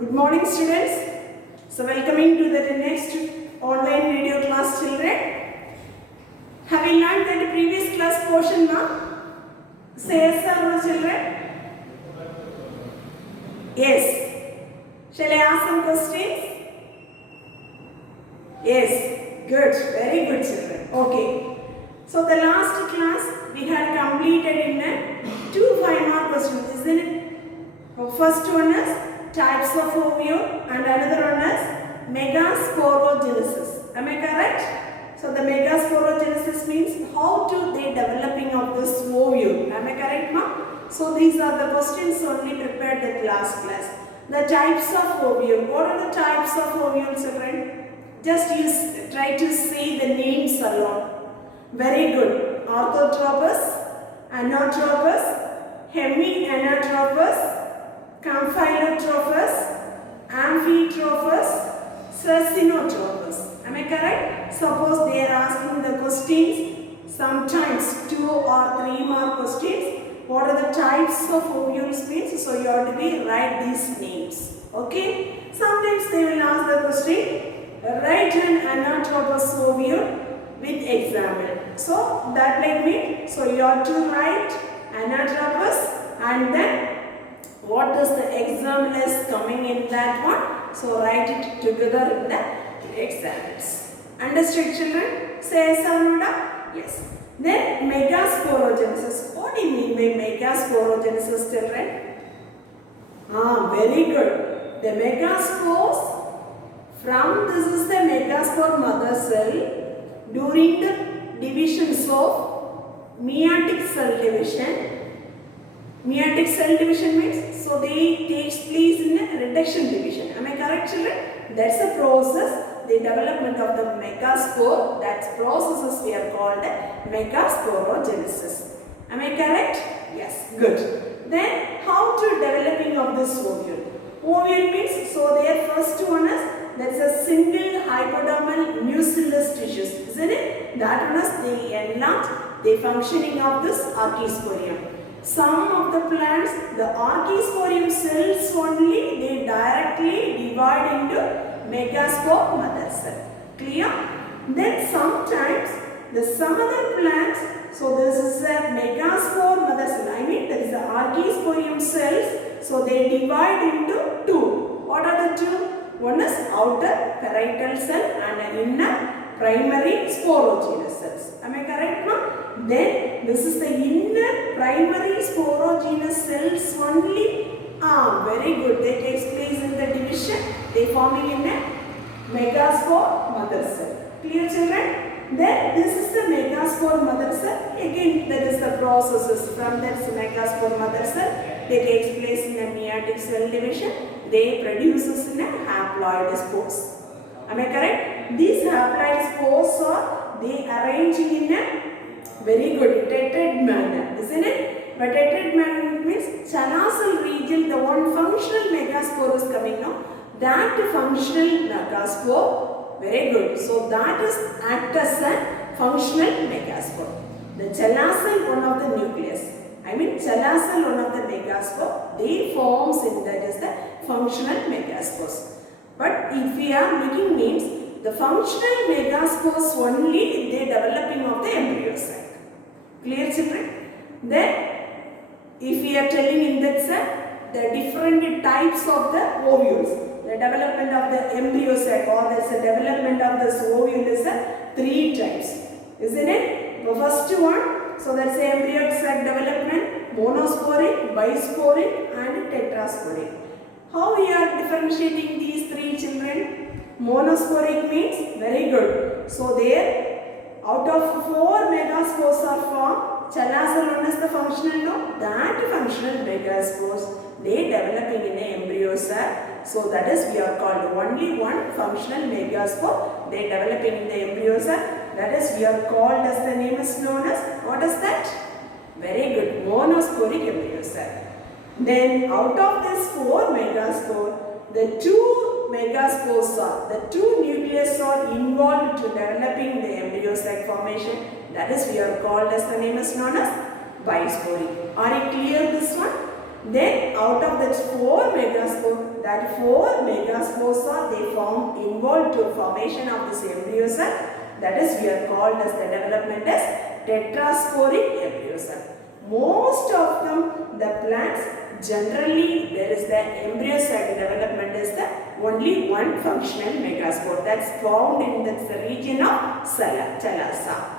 Good morning, students. So, welcoming to the next online video class, children. Have you learned that the previous class portion, ma? Say yes, sir, children. Yes. Shall I ask some questions? Yes. Good. Very good, children. Okay. So, the last class we had completed in 2 5-mark questions, isn't it? First one is types of ovule and another one is megasporogenesis. Am I correct? So the megasporogenesis means how to the developing of this ovule. Am I correct, ma? So these are the questions only prepared the last class. The types of ovule. What are the types of ovules, children? Just try to say the names alone. Very good. Orthotropous, anatropous, hemianatropous, Campylotropous, Amphitropous, Cercinotropous. Am I correct? Suppose they are asking the questions, sometimes 2 or 3 mark questions. What are the types of ovules means? So you have to write these names. Okay? Sometimes they will ask the question, write an anatropous ovule with example. So that like me. So you have to write anatropous and then what is the examples coming in that one? So write it together in the examples. Understood, children? Say yes or no? Yes. Then megasporogenesis. What do you mean by megasporogenesis, children? Very good. The megaspores, from this is the megaspore mother cell. During the divisions of meiotic cell division, meiotic cell division means, so they takes place in a reduction division. Am I correct, children? That's a process, the development of the megaspore. That processes we are called megasporogenesis. Am I correct? Yes, good. Then how to developing of this ovule? Ovule means, so their first one is, that's a single hypodermal nucellus tissues, isn't it? That one is the enlarge, the functioning of this archisporium. Some of the plants, the archisporium cells only, they directly divide into megaspore mother cell. Clear? Then sometimes, some other plants, so this is a megaspore mother cell. I mean, there is the archisporium cells, so they divide into 2. What are the 2? One is outer parietal cell and an inner primary sporogenous cells. Am I correct, no? Then this is the inner primary sporogenous cells only. Very good. They takes place in the division. They forming in a megaspore mother cell. Clear, children? Then this is the megaspore mother cell. Again, that is the processes from that megaspore mother cell. They takes place in a meiotic cell division. They produces in a haploid spores. Am I correct? These haploid spores are they arranging in a very good tetrad manner, isn't it? But tetrad manner means chanacel region, the one functional megaspore is coming now. That functional megaspore, very good. So that is act as a functional megaspore. The chanacel, one of the nucleus. I mean chanacel, one of the megaspore. They forms in that is the functional megaspores. But if we are looking means the functional megaspores only they developing of the embryo sac. Clear, children? Then if we are telling in that set the different types of the ovules, the development of the embryo sac or the development of this ovule is 3 types, isn't it? The first one, so that's the embryo sac development, monosporic, bisporic and tetrasporic. How we are differentiating these 3, children? Monosporic means very good. So there out of 4 megaspores are formed. Chanacel one is the functional no. That functional megaspores they developing in an embryo sac. So that is we are called only one functional megaspore. They developing in the embryo sac. That is we are called as the name is known as, what is that? Very good, monosporic embryo sac. Then out of this 4 megaspore, the 2 megaspores are, the 2 nucleus are involved to developing the embryo sac formation. That is we are called as the name is known as bisporic. Are you clear this one? Then out of that 4 megaspore, that 4 megaspores are they form involved to formation of this embryo sac. That is we are called as the development as tetrasporic embryo sac. Most of them, the plants, generally there is the embryo sac development is the only one functional megaspore that's found in the region of chalaza.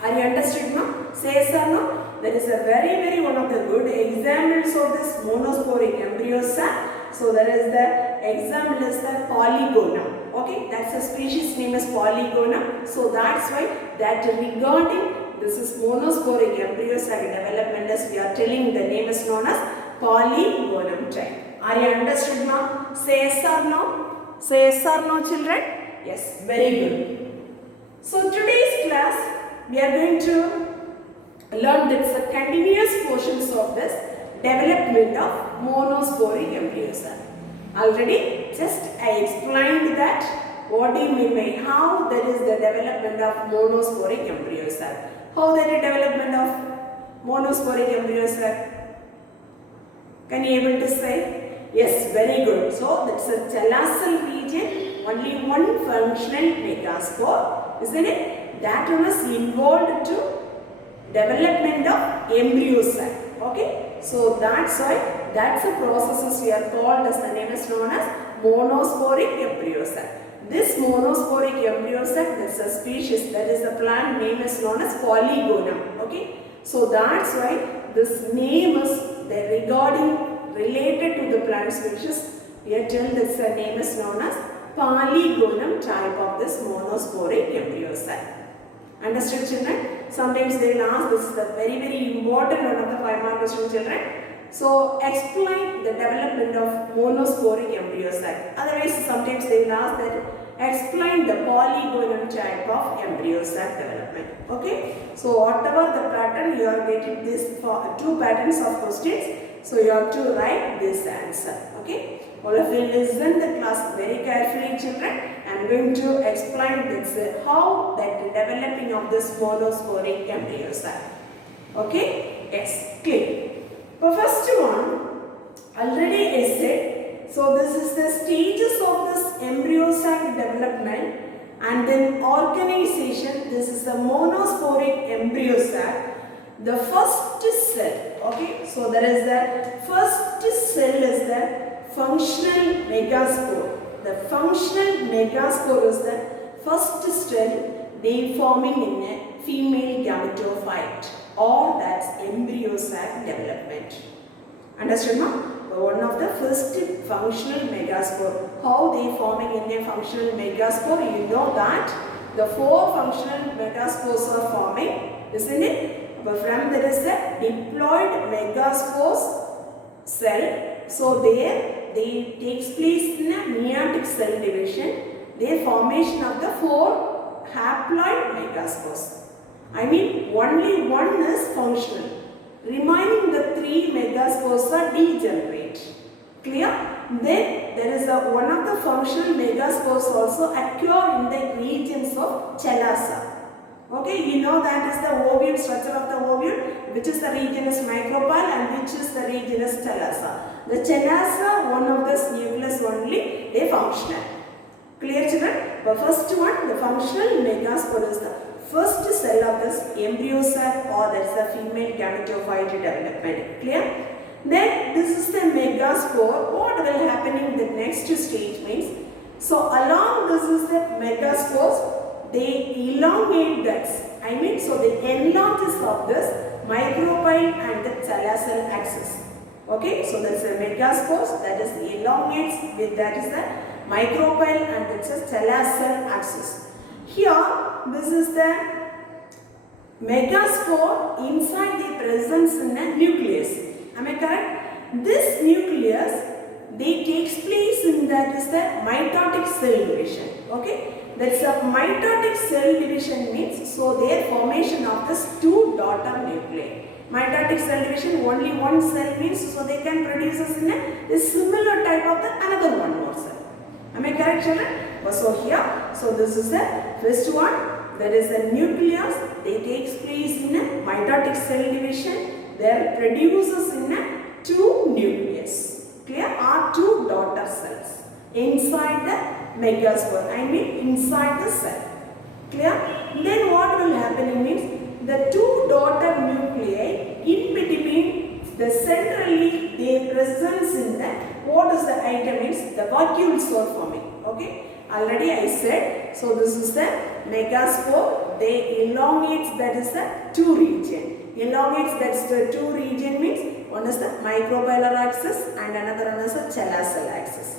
Are you understood now? Say yes or no? That is a very one of the good examples of this monosporic embryo sac. So there is the example is the Polygonum. Okay, that's a species name is Polygonum. So that's why that regarding this is monosporic embryo sac development as we are telling the name is known as Polygonum type. Are you understood now? Say yes or no? Say yes or no, children? Yes, very good. So today's class we are going to learn the continuous portions of this development of monosporic embryo sac. Already just I explained that what do you mean by how there is the development of monosporic embryo sac. How there is development of monosporic embryo sac? Can you able to say? Yes, very good. So that's a chalazal region, only one functional megaspore, isn't it? That one is involved to development of embryo sac. Okay, so that's why that's a process we are called as the name is known as monosporic embryo sac. This monosporic embryo sac, that's a species, that is the plant name is known as Polygonum. Okay, so that's why this name is regarding related to the plant species. We are told this the name is known as Polygonum type of this monosporic embryo sac. Understood, children? Sometimes they will ask, this is the very important one of the 5 mark question, children. So explain the development of monosporic embryo sac. Otherwise sometimes they will ask that explain the Polygonum type of embryo sac development. Okay, so whatever the pattern you are getting this for 2 patterns of questions, so you have to write this answer. Okay, all of you listen the class very carefully, children. I am going to explain this how that developing of this monosporic embryo sac. Okay, yes, clear. The first one already I said. So this is the stages of this embryo sac development and then organization. This is the monosporic embryo sac. The first cell, okay, so there is the first cell is the functional megaspore. The functional megaspore is the first cell they forming in a female gametophyte, or that's embryo sac development. Understood now? One of the first functional megaspore. How they forming in a functional megaspore? You know that the 4 functional megaspores are forming, isn't it? But from there is a diploid megaspores cell. So there they takes place in a meiotic cell division. The formation of the 4 haploid megaspores. I mean only one is functional. Remaining the 3 megaspores are degenerate. Clear? Then there is one of the functional megaspores also occur in the regions of chalaza. Okay, you know that is the ovule, structure of the ovule, which is the region is micropyle and which is the region is chalaza. The chalaza, one of this nucleus only, a functional. Clear, children? The first one, the functional megaspore is the first cell of this embryo sac, or that is the female gametophyte development. Clear? Then this is the megaspore. What will happen in the next stage means, so along this is the megaspores, they elongate that. I mean, so the enlarges of this micropyle and the chalazal axis. Okay, so that's the megaspores, that is elongates with that is the micropyle and that's the chalazal axis. Here, this is the megaspore inside the presence in a nucleus. Am I correct? This nucleus, they takes place in that is the mitotic cell division. Okay, that's a mitotic cell division means so their formation of this 2 daughter nuclei. Mitotic cell division, only one cell means so they can produce us in a similar type of the another one more cell. Am I correct, children? So here, so this is the first one. There is a nucleus. They takes place in a mitotic cell division. They are produces in a two nucleus. Clear? Are two daughter cells inside the megaspore. I mean inside the cell. Clear? Then what will happen means the two daughter nuclei in between the centrally they presence in the what is the item is the vacuoles are forming. Okay? Already I said. So this is the megaspore. They elongates, that is the two region. Elongates, that's the two region means one is the micropolar axis and another one is the cell axis.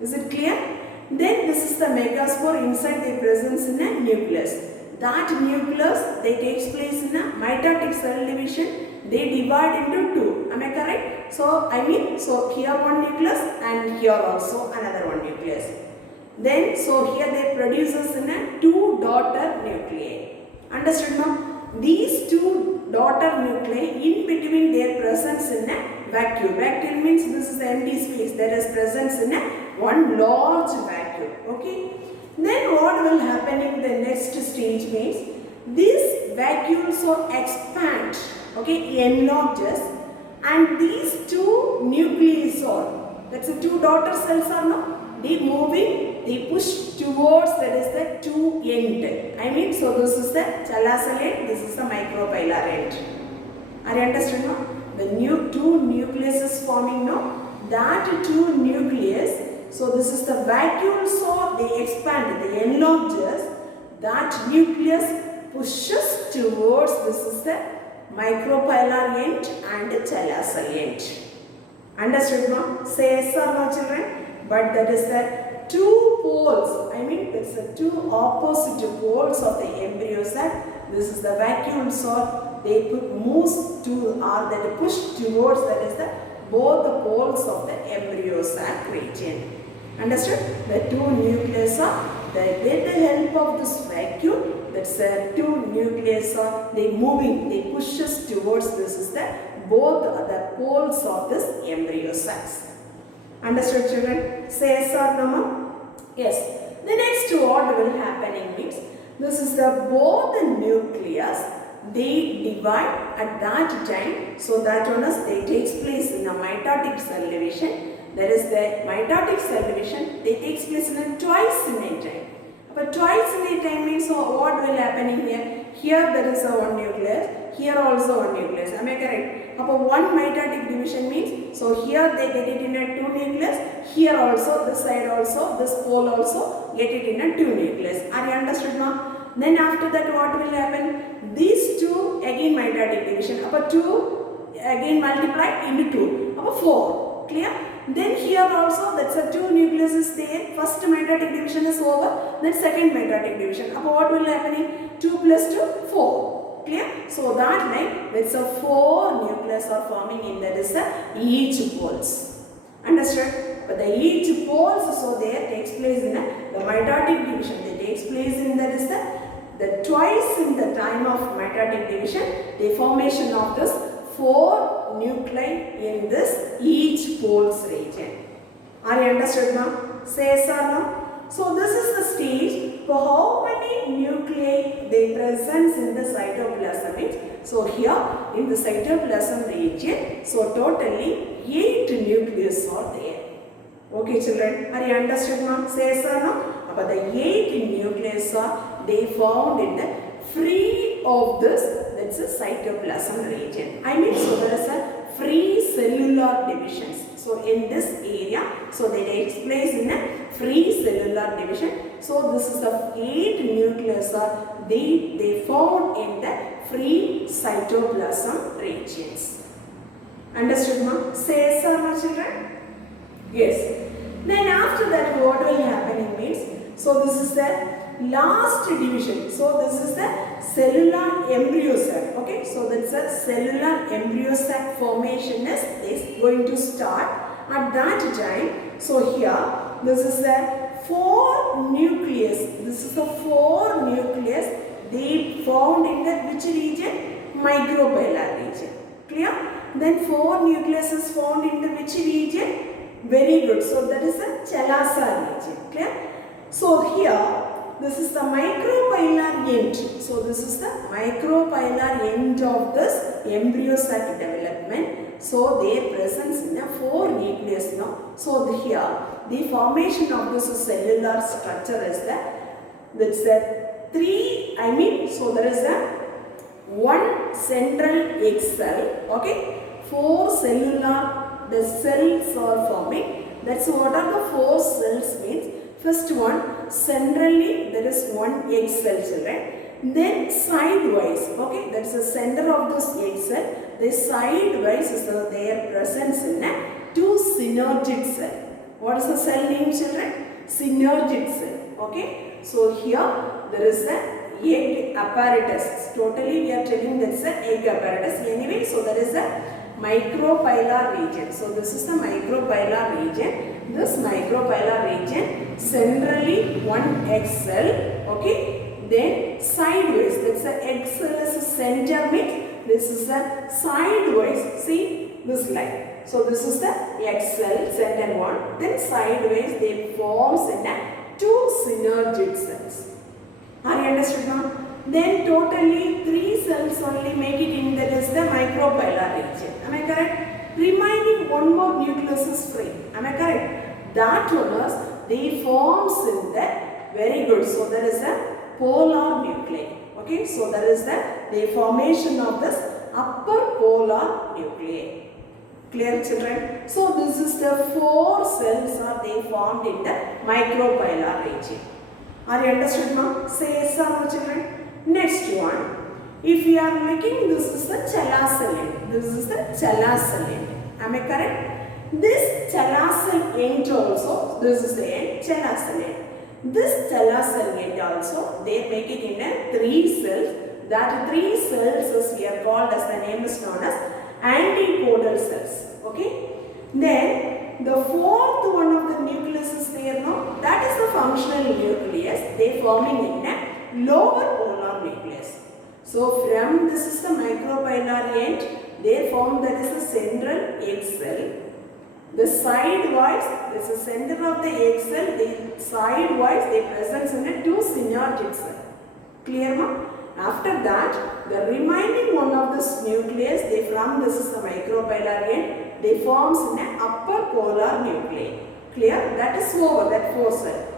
Is it clear? Then this is the megaspore, inside the presence in a nucleus. That nucleus they takes place in a mitotic cell division. They divide into two. Am I correct? So here one nucleus and here also another one nucleus. Then so here they produces in a two daughter nuclei. Understood now? These two daughter nuclei in between their presence in a vacuole. Vacuole means this is the empty space. There is presence in a one large vacuole. Okay. Then what will happen in the next stage means these vacuoles will expand. Okay, enlarges, and these two nuclei are, that's the two daughter cells are now. They moving, they push towards, that is the two end. I mean, so this is the cell end, this is the micropolar end. Are you understood now? The two nucleus forming now. That two nucleus, so this is the vacuole, so they expand, they enlarges. That nucleus pushes towards, this is the micropolar end and the cell end. Understood now? Say yes or no, children? But that is the two poles, I mean that's the two opposite poles of the embryo sac. This is the vacuole, so they moves to or that push towards, that is the both the poles of the embryo sac region. Understood? The two nucleus are, with the help of this vacuole, that's the two nucleus are, they moving, they pushes towards, this is the both the poles of this embryo sacs. Understood, children? Say yes or no? Yes. The next what will happen means this is the both the nucleus they divide at that time. So that one is they takes place in the mitotic cell division. That is the mitotic cell division. They takes place in a twice in a time. But twice in a time means so what will happen here? Here there is a one nucleus. Here also one nucleus. Am I correct? One mitotic division means, so here they get it in a two nucleus, here also, this side also, this pole also get it in a two nucleus. Are you understood now? Then after that what will happen? These two again mitotic division, two again multiply into two, 4. Clear? Then here also that's a two nucleus is there, first mitotic division is over, then second mitotic division. What will happen? 2 plus 2, 4. Clear? So that like that's a 4 nucleus are forming in that is the each poles. Understood? But the each poles, so there takes place in the mitotic division. They takes place in that is the twice in the time of mitotic division, the formation of this 4 nuclei in this each poles region. Are you understood now? Say yes or no? So this is the stage for how many nuclei they present in the cytoplasm. So here in the cytoplasm region, so totally 8 nucleus are there. Okay children, are you understood now? Say yes or no? But the 8 nucleus are they found in the free of this, that's a cytoplasm region. I mean, so there is a free cellular divisions. So in this area, so they takes place in a free cellular division. So this is the 8 nucleus are they found in the free cytoplasm regions. Understood now? Say yes or no, children? Yes. Then after that what will happen means, so this is the last division. So this is the cellular embryo sac. Okay, so that's a cellular embryo sac formation is going to start at that time. So here this is the 4 nucleus. This is the 4 nucleus they found in the which region? Micropolar region. Clear? Then 4 nucleus is found in the which region? Very good. So that is the Chalasa region. Clear? So here this is the micropolar end. So this is the micropolar end of this embryo sac development. So their presence in a 4 nucleus now. So here the formation of this cellular structure is that's a 3, so there is a 1 central egg cell, okay, 4 cellular, the cells are forming. That's what are the 4 cells means. First one, centrally there is 1 egg cell, children. Then sidewise, okay, that's the center of this egg cell. The sidewise is their presence in a 2 synergid cell. What is the cell name, children? Synergid cell, okay. So here there is a egg apparatus. Totally we are telling that's an egg apparatus. Anyway, so there is a micropylar region. So this is the micropylar region. This micropylar region, centrally 1 egg cell, okay. Then sideways, that's the egg cell is center means this is the sideways. See this line. So this is the egg cell, center one. Then sideways they forms in a 2 synergid cells. Are you understood now? Then totally 3 cells only make it in, that is the micropylar region. Am I correct? Remaining 1 more nucleus is free. Am I correct? That one is they forms in the, very good. So there is a polar nuclei. Okay, so there is the formation of this upper polar nuclei. Clear, children? So this is the 4 cells are they formed in the micropylar region. Are you understood now? Say yes or no, children. Next one, if we are looking, this is the chelacillin. This is the chelacillin. Am I correct? This chelacillin end also, this is the end, chelacillin. This chelacillin end also, they make it in a 3 cells. That 3 cells is we are called as, the name is known as antipodal cells. Okay. Then the 4th one of the nucleus is there now. That is the functional nucleus. They forming in a lower polar nucleus. So from this is the micropylar end, they form, that is a central egg cell. The sidewise, this is center of the egg cell. The sidewise they present in a 2 synergid cell. Clear, ma? After that, the remaining one of this nucleus, they from, this is the micropylar end, they forms in an upper polar nuclei. Clear? That is over, that 4 cell.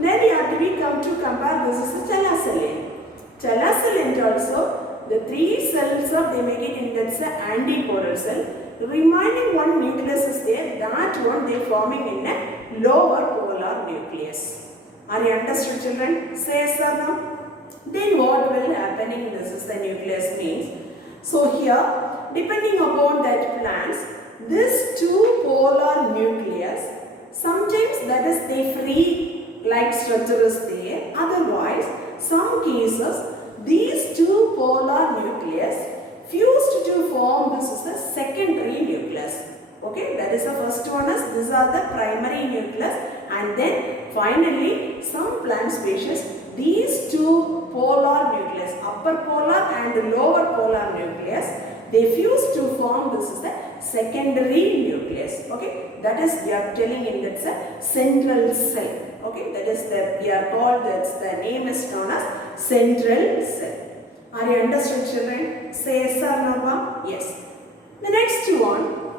Then we have to be come to compare, this is the chelacillin. Chelacillin also, the 3 cells are, they make it in, that's the antipodal cell. The remaining 1 nucleus is there, that one they forming in a lower polar nucleus. Are you understood, children? Say yes or no? Then what will happen in this is the nucleus means. So here, depending upon that plants, this 2 polar nucleus, sometimes that is the free like structure is there. Otherwise, some cases, these 2 polar nucleus fused to form, this is the secondary nucleus. Okay, that is the first one is, these are the primary nucleus, and then finally some plant species, these 2 polar nucleus, upper polar and lower polar nucleus, they fuse to form, this is the secondary nucleus. Okay, that is we are telling in, that's a central cell. Okay, that is the, we are called, that's the name is known as central cell. Are you understood, children? Say yes or no? Yes. The next one,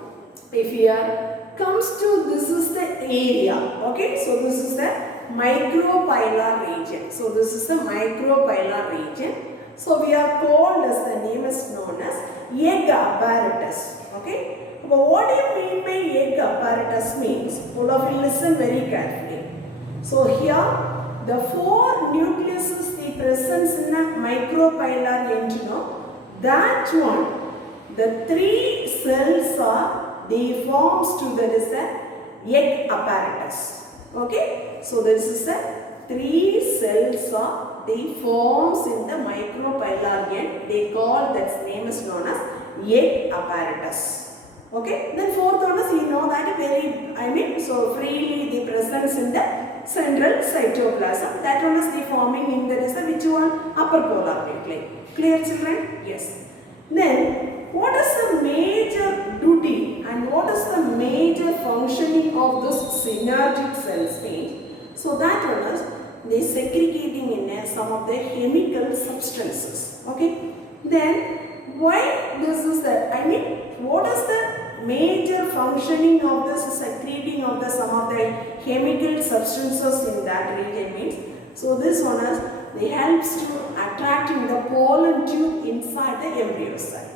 if here comes to, this is the area. Okay, so this is the micropylar region. So this is the micropylar region. So we are called as, the name is known as egg apparatus. Okay. But what do you mean by egg apparatus means? All of you listen very carefully. So here the 4 nucleuses, the presence in a micropylar end, that one, the 3 cells are, they forms to, that is the egg apparatus. Okay, so this is the 3 cells are, they forms in the micropylar end. They call, that name is known as egg apparatus. Okay, then 4th one is, you know that very, so freely the presence in the central cytoplasm. That one is the forming in, that is the which one? Upper polar nuclei. Clear, children? Yes. Then what is the major duty and what is the major functioning of this synergic cells means? So that one is they segregating in some of the chemical substances. Okay. Then why this is that? What is the major functioning of this secreting of the some of the chemical substances in that region means, so this one is, they helps to attracting the pollen tube inside the embryo cell.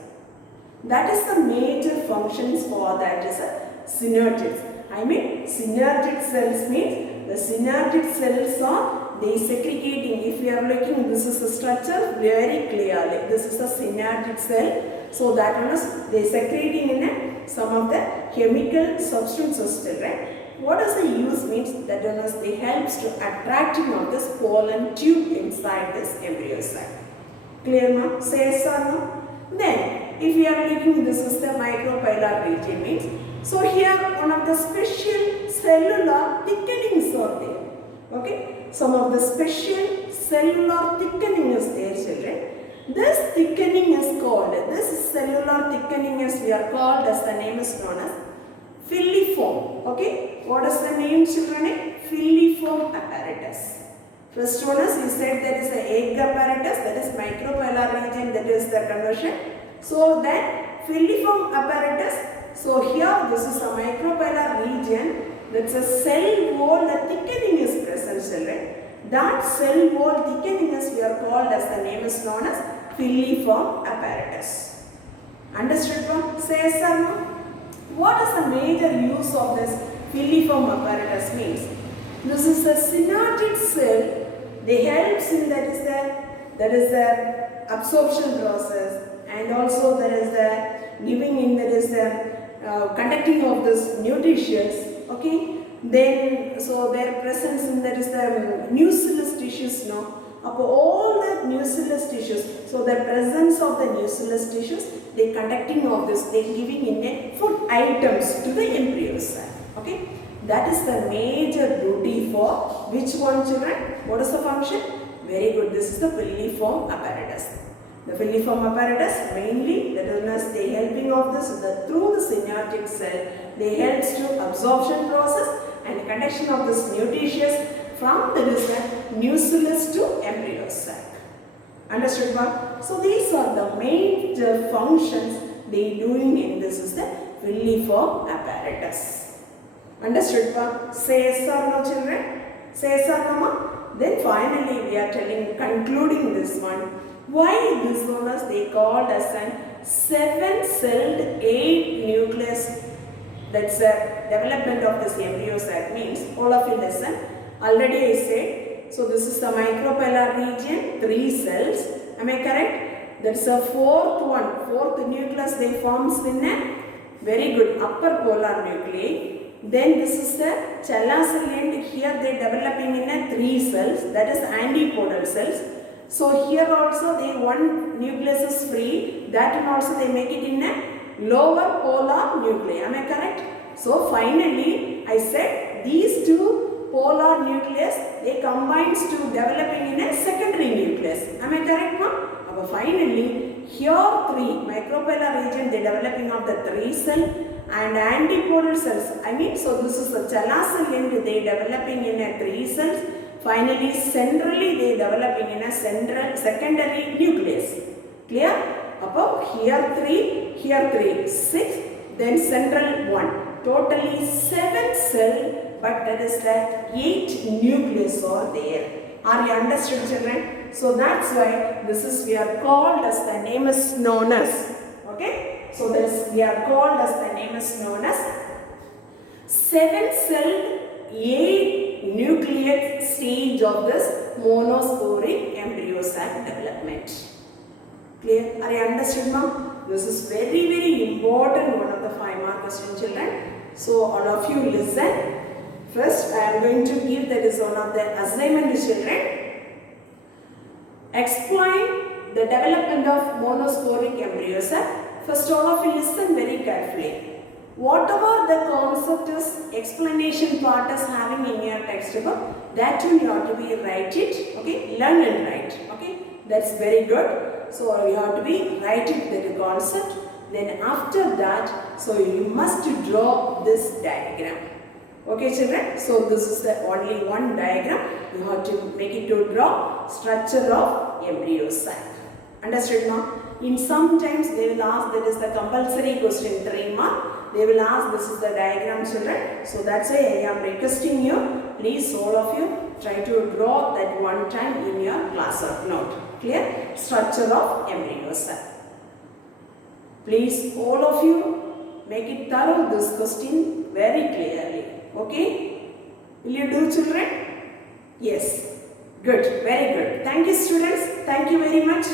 That is the major functions for that is a synergids. I mean synergid cells means the synergid cells are they segregating. If we are looking, this is the structure very clearly. This is a synergid cell. So that one is they secreting in some of the chemical substances still, right? What does the use means? That one is they helps to attracting of this pollen tube inside this embryo cell. Clear ma? Say yes or no? Then if we are looking, this is the micropylar region means. So here one of the special cellular thickenings are there. Okay, some of the special cellular thickening is there, children. This thickening is called, this cellular thickening is we are called as, the name is known as filiform. Okay, what is the name, children? Filiform apparatus. First one is, you said that is the egg apparatus, that is micropylar region, that is the conversion. So then filiform apparatus. So here this is a micropylar region. That's a cell wall thickening is present, children. That cell wall thickening is we are called as, the name is known as filiform apparatus. Understood one? Say yes or no? What is the major use of this filiform apparatus means? This is a synergid cell. They helps in that is the absorption process, and also there is the giving in, that is the conducting of this nutritions. Okay, then so their presence in, that is the nucleus tissues now. Upon all the nucleus tissues, so the presence of the nucleus tissues, they conducting of this, they giving in a food items to the embryo cell. Okay, that is the major duty for which one, children? What is the function? Very good. This is the filiform apparatus. The filiform apparatus mainly, that is they helping of this through the synergic cell. They helps to absorption process and conduction of this nutritious from the nucleus to embryo sac. Understood ma? So these are the major functions they doing in this is the filiform apparatus. Understood ma? Say yes or no, children? Say yes or no ma? Then finally we are concluding this one. Why this one is they called as an 7-celled 8 nucleus, that's a development of this embryo sac means. All of you listen. Already I said, so this is the micropylar region, 3 cells. Am I correct? That's a fourth nucleus they forms in a very good upper polar nuclei. Then this is the chelacell end. Here they developing in a 3 cells, that is antipodal cells. So here also they one nucleus is free, that one also they make it in a lower polar nuclei. Am I correct? So finally I said these 2 polar nucleus they combines to developing in a secondary nucleus. Am I correct now? But finally here 3 micropylar region they developing of the 3 cell and antipodal cells. I mean, so this is the chelacell end they developing in a 3 cells. Finally, centrally they developing in a secondary nucleus. Clear? Above here 3, 6, then central 1. Totally 7 cell, but that is the 8 nucleus are there. Are you understood, children? So that's why this is we are called as, the name is known as. Okay? So this we are called as, the name is known as 7-celled 8 nucleus stage of this monosporic embryo sac development. Clear? Are you understood, ma'am? This is very, very important, one of the 5-mark question, children. So all of you listen. First, I am going to give that is one of the assignment, children. Explain the development of monosporic embryo sac. First, all of you listen very carefully. Whatever the concept is, explanation part is having in your textbook, that you have to be write it, okay, learn and write, okay, that's very good. So you have to be write it the concept, then after that, so you must draw this diagram, okay children. So this is the only one diagram, you have to make it to draw structure of embryo sac. Understood now? In sometimes they will ask, that is the compulsory question 3 mark. they will ask, this is the diagram, children. So that's why I am requesting you, please all of you try to draw that one time in your class or note. Clear? Structure of embryos. Please all of you make it thorough this question very clearly. Okay? Will you do, children? Yes. Good. Very good. Thank you, students. Thank you very much.